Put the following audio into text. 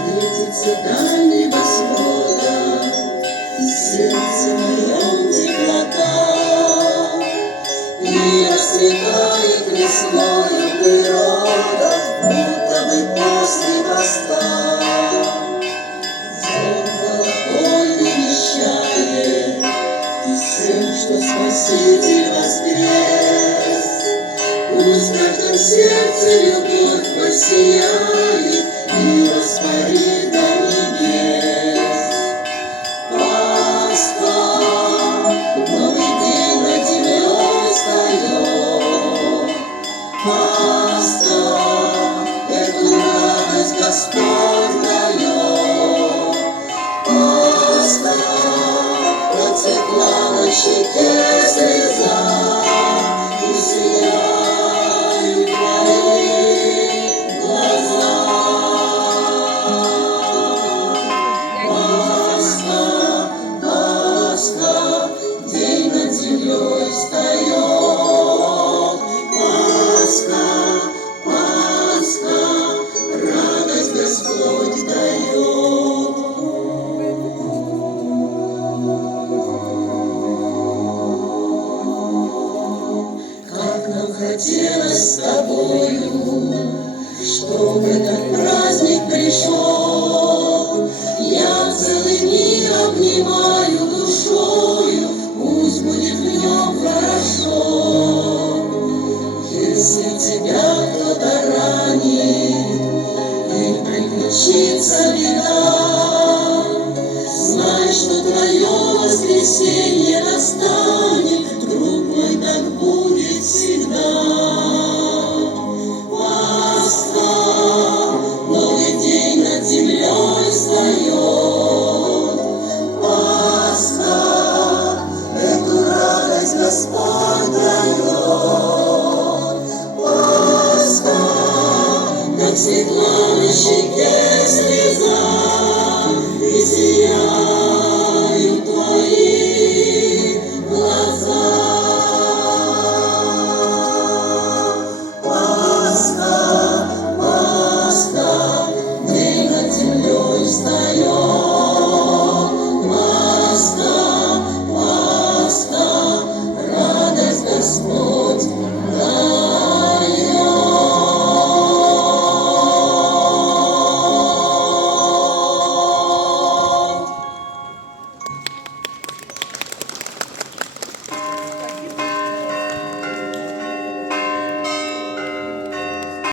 Светится дальний восхода, в сердце моем теплота, и расцветает весною природа, будто бы после поста. Звон колокольный вещает и всем, что Спаситель воскрес. Пусть в каждом сердце любовь воссияет и воспарит до небес. Пасха, новый день над землей встает. Пасха, эту радость Господь дает. Пасха, процветла на щеке слеза, и сияют твои глаза. Пасха, Пасха, день над землей встает. Пасха, Пасха, радость Господь дает. Как нам хотелось с тобою, чтоб этот праздник пришел. Я целый мир обнимаю душою, пусть будет в нем хорошо. Если тебя кто-то ранит и приключится беда,